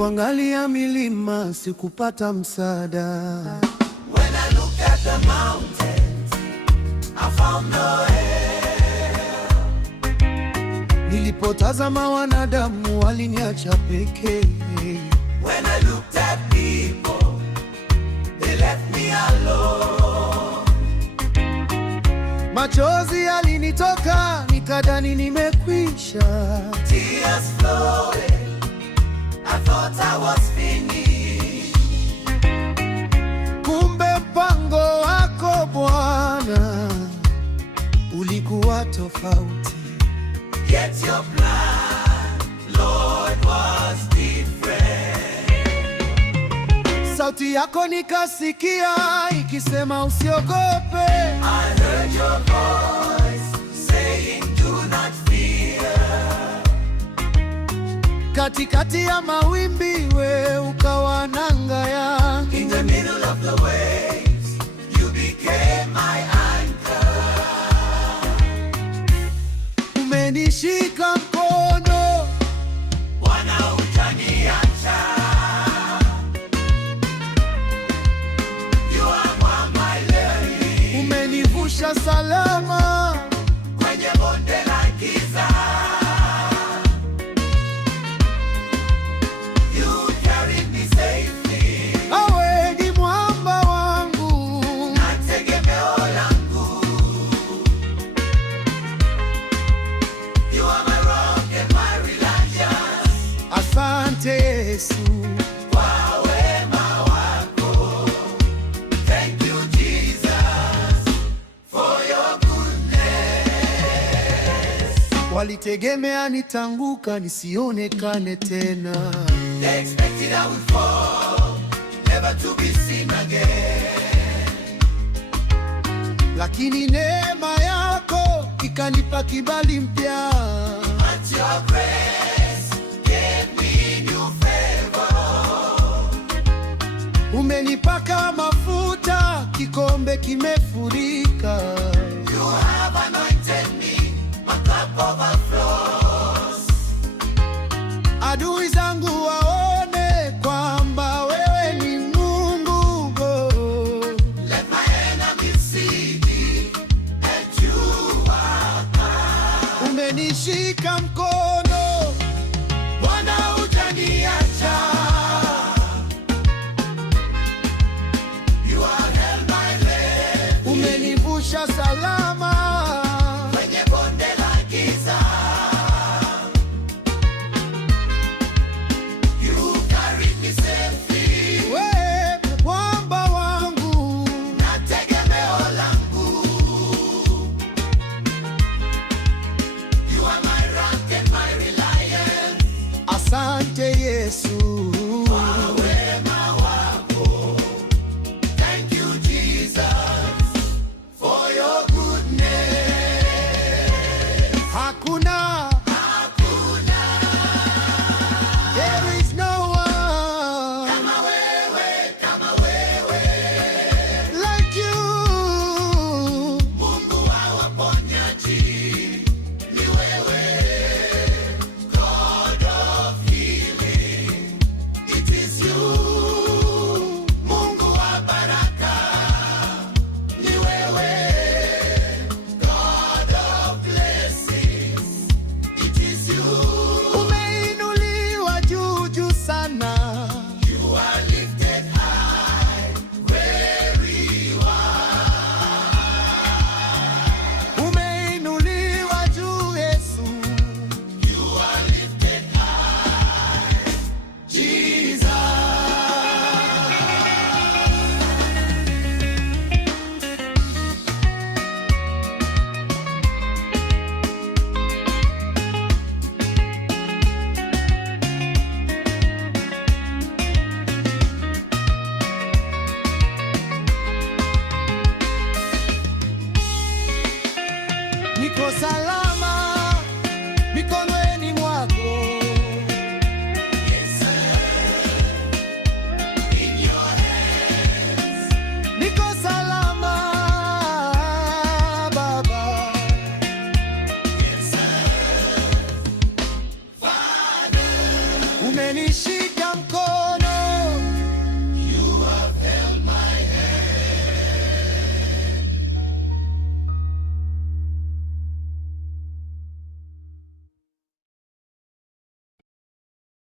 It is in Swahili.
Nilipoangalia milima sikupata msaada. When I looked at the mountains, I found no help. Nilipotazama wanadamu waliniacha pekee. When I looked at people, they left me alone. Machozi yalinitoka nikadhani nimekwisha. Tears flowing, I thought I was finished. Kumbe mpango wako Bwana ulikuwa tofauti. Yet your plan, Lord, was different. Sauti yako nikasikia ikisema usiogope. I heard your voice saying, do not fear. Katikati ya mawimbi we ukawa nanga yangu. In the middle of the waves, you became my anchor. Umenishika mkono, Bwana hutaniacha. You are my lily. umenivusha salama Kwenye bonde la giza, you carried me safely. awe ni mwamba wangu. Na tegemeo langu. You are my rock and my reliance. Asante Yesu Kwa wema wako. Thank you Jesus for your goodness. walitegemea nitanguka nisionekane tena. They expected I would fall, never to be seen again. Lakini neema yako ikanipa kibali mpya. But your grace gave me new favor. Umenipaka mafuta, kikombe kimefurika. You have anointed me, my cup overflows. Adui zangu waone kwamba wewe ni Mungu. Let my enemies see me, and you are God. Umenishika mkono, Bwana hutaniacha. You have held my hand. umenivusha salama. Kwenye bonde la giza, you carried me safely. Wewe mwamba wangu, Na tegemeo langu. You are my rock and my reliance. asante Yesu. Kwa wema wako. Thank you Jesus for your goodness. Hakuna, there is no one Kama wewe, like you. Mungu wa waponyaji, ni wewe. God of healing, it is you. Mungu wa baraka, ni wewe. God of blessings, it is you. Umeinuliwa juu sana. You are lifted high, very wide. Umeinuliwa juu Yesu. You are lifted high, Jesus. Niko salama.